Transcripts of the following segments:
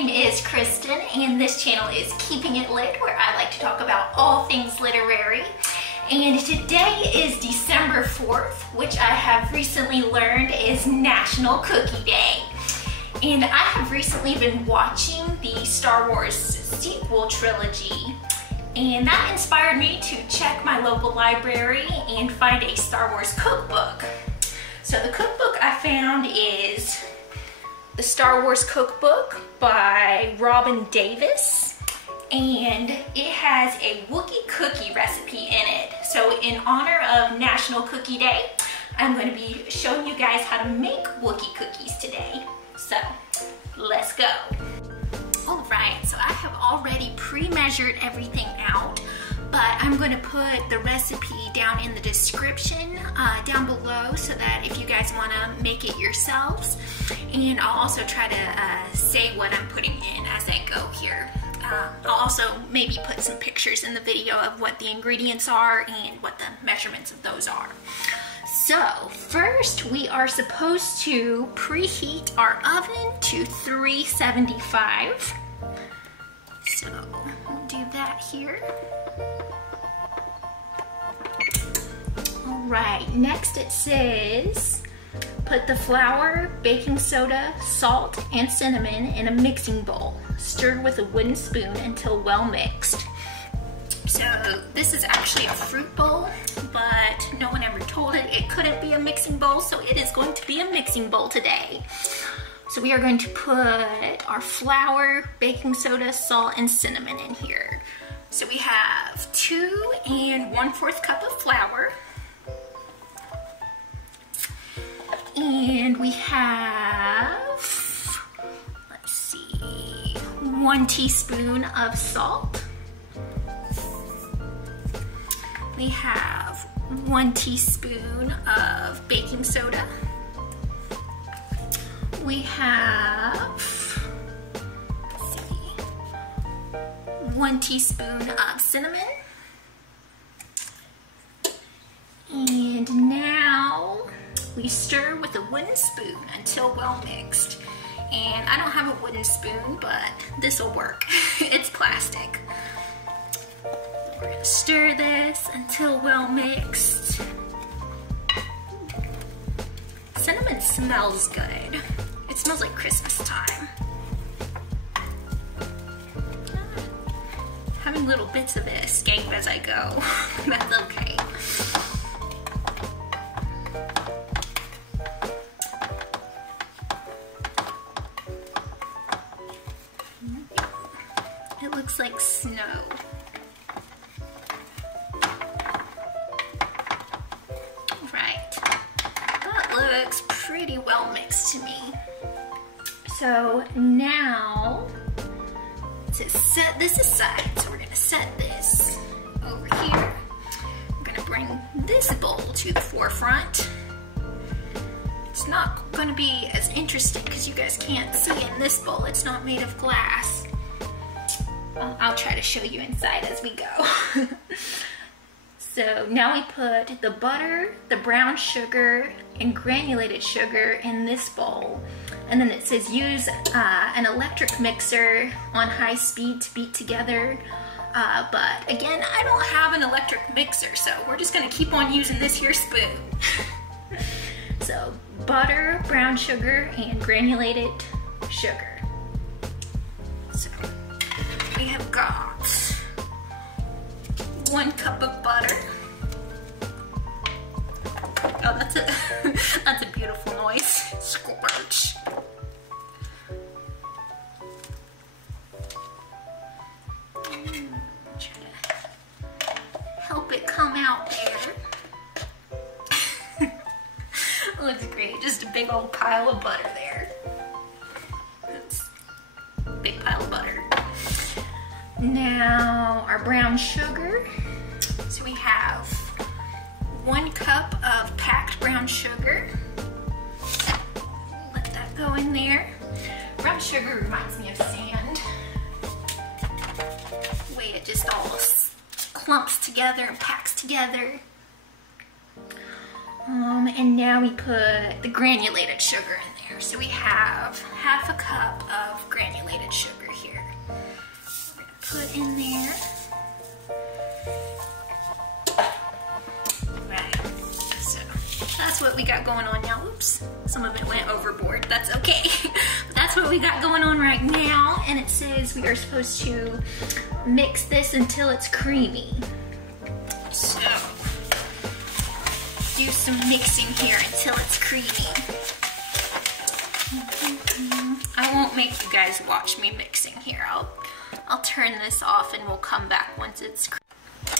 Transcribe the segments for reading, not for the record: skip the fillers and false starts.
name is Kristen, and this channel is Keeping It Lit, where I like to talk about all things literary. And today is December 4th, which I have recently learned is National Cookie Day. And I have recently been watching the Star Wars sequel trilogy, and that inspired me to check my local library and find a Star Wars cookbook. So the cookbook I found is the Star Wars Cookbook by Robin Davis, and it has a Wookiee cookie recipe in it. So in honor of National Cookie Day, I'm going to be showing you guys how to make Wookiee cookies today. So let's go. All right, so I have already pre-measured everything out, but I'm going to put the recipe down in the description down below so that if you guys want to make it yourselves. And I'll also try to say what I'm putting in as I go here. I'll also maybe put some pictures in the video of what the ingredients are and what the measurements of those are. So first we are supposed to preheat our oven to 375. So we'll do that here. All right, next it says, put the flour, baking soda, salt, and cinnamon in a mixing bowl. Stir with a wooden spoon until well mixed. So this is actually a fruit bowl, but no one ever told it couldn't be a mixing bowl, so it is going to be a mixing bowl today. So we are going to put our flour, baking soda, salt, and cinnamon in here. So we have 2 1/4 cup of flour. And we have, let's see, 1 teaspoon of salt. We have 1 teaspoon of baking soda. We have, let's see, 1 teaspoon of cinnamon. And now we stir with a wooden spoon until well mixed. And I don't have a wooden spoon, but this will work. It's plastic. We're gonna stir this until well mixed. Cinnamon smells good. It smells like Christmas time. Having little bits of it escape as I go. That's okay. It looks like snow. Right. That looks pretty well mixed to me. So now to set this aside, so we're gonna set this over here. We're gonna bring this bowl to the forefront. It's not gonna be as interesting because you guys can't see in this bowl. It's not made of glass. I'll try to show you inside as we go. So now we put the butter, the brown sugar, and granulated sugar in this bowl. And then it says use an electric mixer on high speed to beat together. But again, I don't have an electric mixer, so we're just gonna keep on using this here spoon. So butter, brown sugar, and granulated sugar. So we have got 1 cup of butter. Oh, that's a beautiful noise. Squelch. Try to help it come out there. It looks great. Just a big old pile of butter there. That's a big pile of butter. Now our brown sugar. So we have 1 cup of packed brown sugar. Let that go in there. Brown sugar reminds me of sand. The way it just all clumps together and packs together. And now we put the granulated sugar in there. So we have half a cup of granulated sugar here. We're gonna put in there. That's what we got going on now. Oops, some of it went overboard. That's okay. But that's what we got going on right now. And it says we are supposed to mix this until it's creamy. So, do some mixing here until it's creamy. I won't make you guys watch me mixing here. I'll turn this off and we'll come back once it's creamy.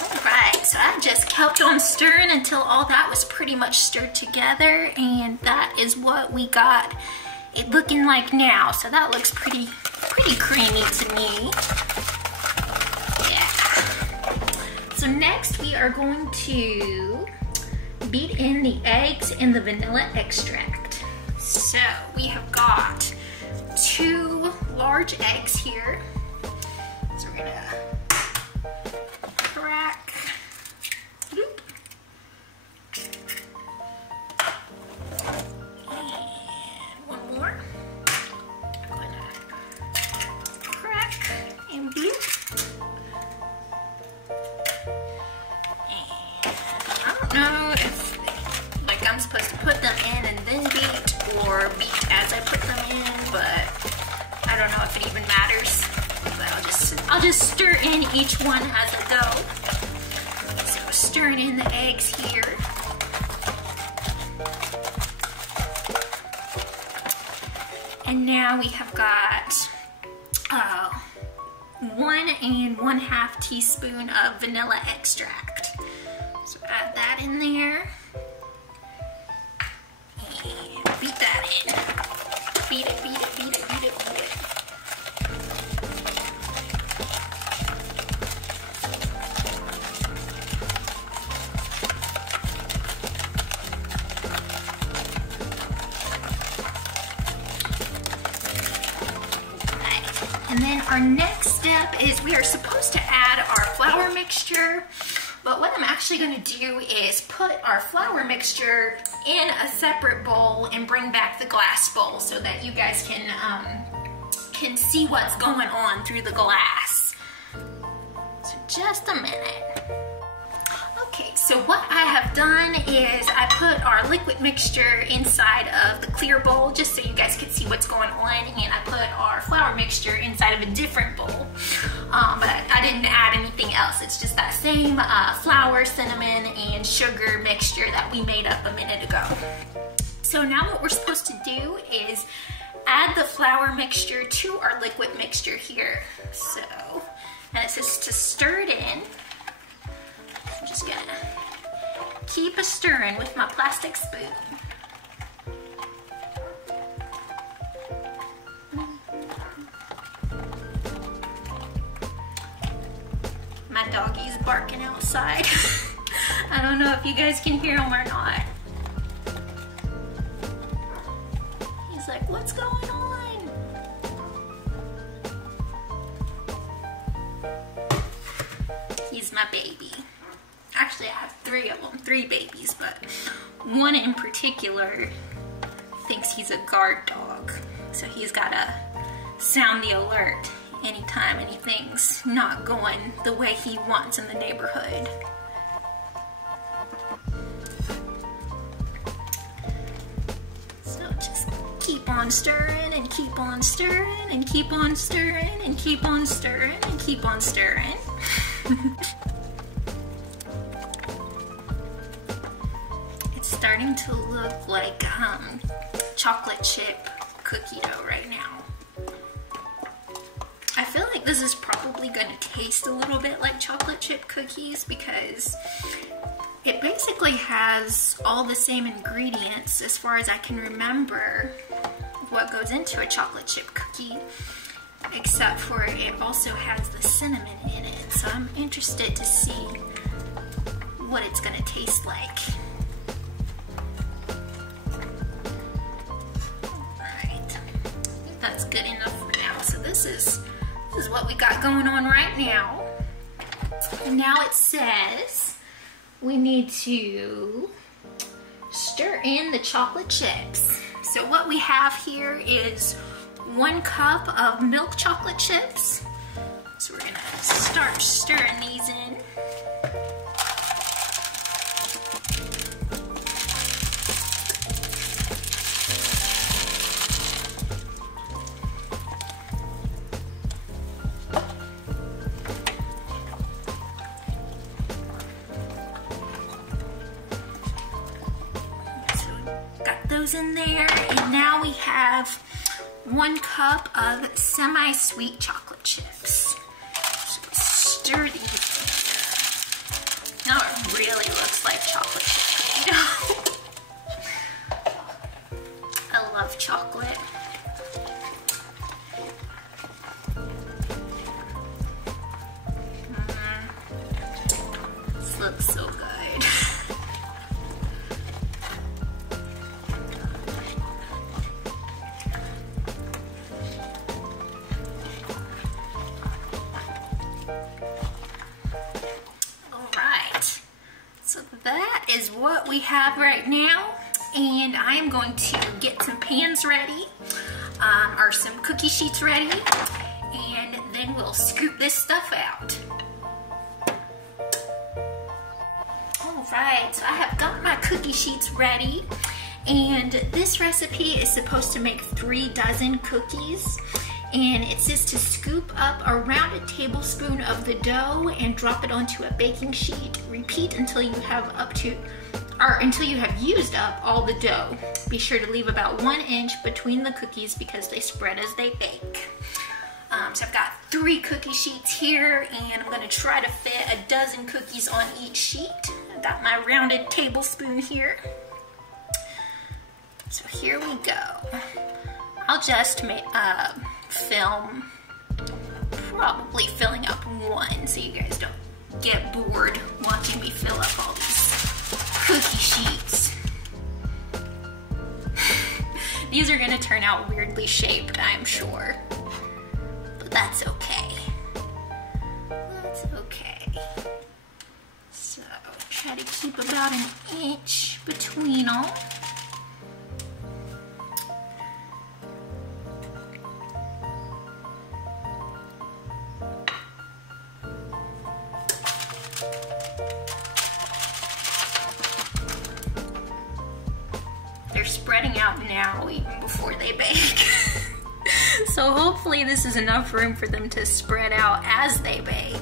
Alright, so I just kept on stirring until all that was pretty much stirred together, and that is what we got it looking like now. So that looks pretty creamy to me. Yeah. So next we are going to beat in the eggs and the vanilla extract. So we have got 2 large eggs here. So we're gonna crack. Bloop. And one more. I'm gonna crack and bloop. And I don't know if like I'm supposed to put them in and then beat, or beat as I put them in, but I don't know if it even matters. But I'll just stir in each one as I go. So stirring in the eggs here. And now we have got 1 1/2 teaspoon of vanilla extract. So add that in there. And beat that in. Beat it, beat it, beat it, beat it, beat it. And then our next step is we are supposed to add our flour mixture, but what I'm actually going to do is put our flour mixture in a separate bowl and bring back the glass bowl so that you guys can see what's going on through the glass. So just a minute. Okay, so what I have done is I put our liquid mixture inside of the clear bowl just so you guys can see what's going on, and I put our flour mixture inside of a different bowl, but I didn't add anything else. It's just that same flour, cinnamon, and sugar mixture that we made up a minute ago. So now what we're supposed to do is add the flour mixture to our liquid mixture here. So, and it says to stir it in. I'm just gonna keep a stirring with my plastic spoon. My doggy's barking outside. I don't know if you guys can hear him or not. He's like, what's going on? He's my baby. Actually, I have 3 of them, 3 babies, but one in particular thinks he's a guard dog. So he's gotta sound the alert anytime anything's not going the way he wants in the neighborhood. So just keep on stirring and keep on stirring and keep on stirring and keep on stirring and keep on stirring. Starting to look like chocolate chip cookie dough right now. I feel like this is probably going to taste a little bit like chocolate chip cookies because it basically has all the same ingredients as far as I can remember what goes into a chocolate chip cookie, except for it also has the cinnamon in it. So I'm interested to see what it's going to taste like. That's good enough for now. So this is what we got going on right now. And now it says we need to stir in the chocolate chips. So what we have here is 1 cup of milk chocolate chips. So we're gonna start stirring these in. Those in there, and now we have 1 cup of semi-sweet chocolate chips. So stir these in. Now it really looks like chocolate chip, you know? I love chocolate. This looks so good. So that is what we have right now, and I am going to get some pans ready, or some cookie sheets ready, and then we'll scoop this stuff out. Alright, so I have got my cookie sheets ready, and this recipe is supposed to make 3 dozen cookies. And it says to scoop up a rounded tablespoon of the dough and drop it onto a baking sheet. Repeat until you have used up all the dough. Be sure to leave about 1 inch between the cookies because they spread as they bake. So I've got 3 cookie sheets here, and I'm gonna try to fit a dozen cookies on each sheet. I've got my rounded tablespoon here. So here we go. I'll just film probably filling up 1 so you guys don't get bored watching me fill up all these cookie sheets. These are gonna turn out weirdly shaped, I'm sure, but that's okay. That's okay. So try to keep about 1 inch between them. They're spreading out now even before they bake. So hopefully this is enough room for them to spread out as they bake.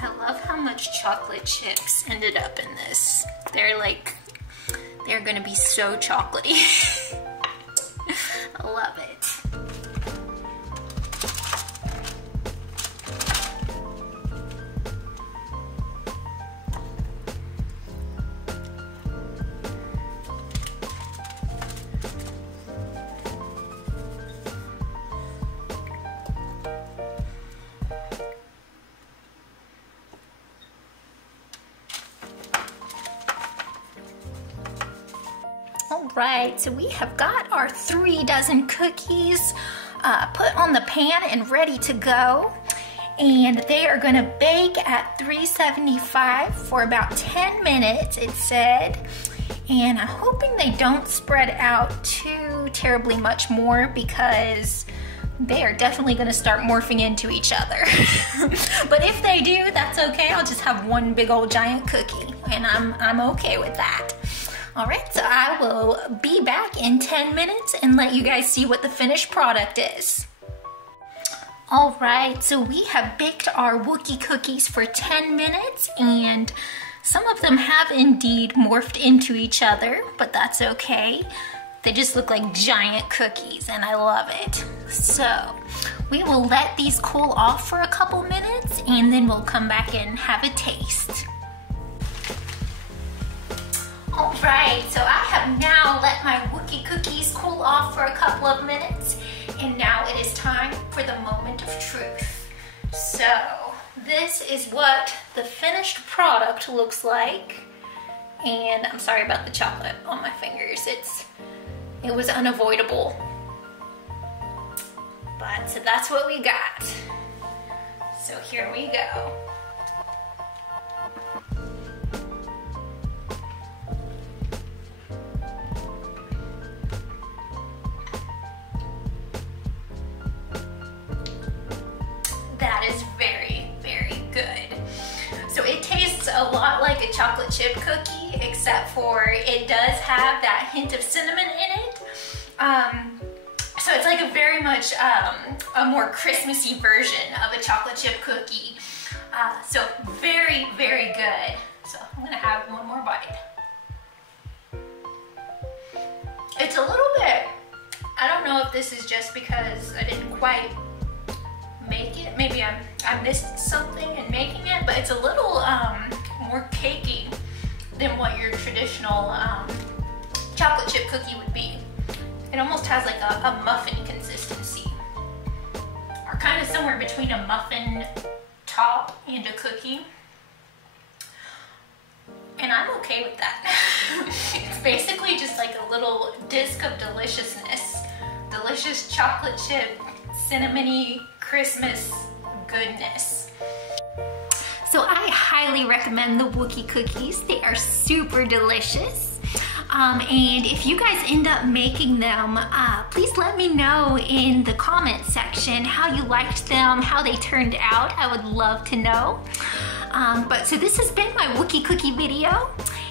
I love how much chocolate chips ended up in this. They're gonna be so chocolatey. I love it. Alright, so we have got our 3 dozen cookies put on the pan and ready to go. And they are going to bake at 375 for about 10 minutes, it said. And I'm hoping they don't spread out too terribly much more because they are definitely going to start morphing into each other. But if they do, that's okay. I'll just have 1 big old giant cookie, and I'm okay with that. Alright, so I will be back in 10 minutes and let you guys see what the finished product is. Alright, so we have baked our Wookiee cookies for 10 minutes, and some of them have indeed morphed into each other, but that's okay. They just look like giant cookies, and I love it. So we will let these cool off for a couple minutes, and then we'll come back and have a taste. Alright, so I have now let my Wookiee cookies cool off for a couple of minutes, and now it is time for the moment of truth. So this is what the finished product looks like. And I'm sorry about the chocolate on my fingers. It was unavoidable. But so that's what we got. So here we go. That is very, very good. So it tastes a lot like a chocolate chip cookie, except for it does have that hint of cinnamon in it. So it's like a very much a more Christmassy version of a chocolate chip cookie. So very, very good. So I'm gonna have one more bite. It's a little bit, I don't know if this is just because I didn't quite make it. Maybe I missed something in making it, but it's a little more cakey than what your traditional chocolate chip cookie would be. It almost has like a muffin consistency, or kind of somewhere between a muffin top and a cookie. And I'm okay with that. It's basically just like a little disc of deliciousness. Delicious chocolate chip, cinnamony Christmas goodness. So I highly recommend the Wookiee cookies. They are super delicious. And if you guys end up making them, please let me know in the comment section how you liked them, how they turned out. I would love to know. But so this has been my Wookiee cookie video,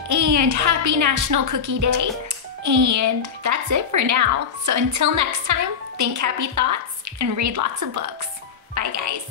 and happy National Cookie Day. And that's it for now. So until next time, think happy thoughts and read lots of books. Bye guys.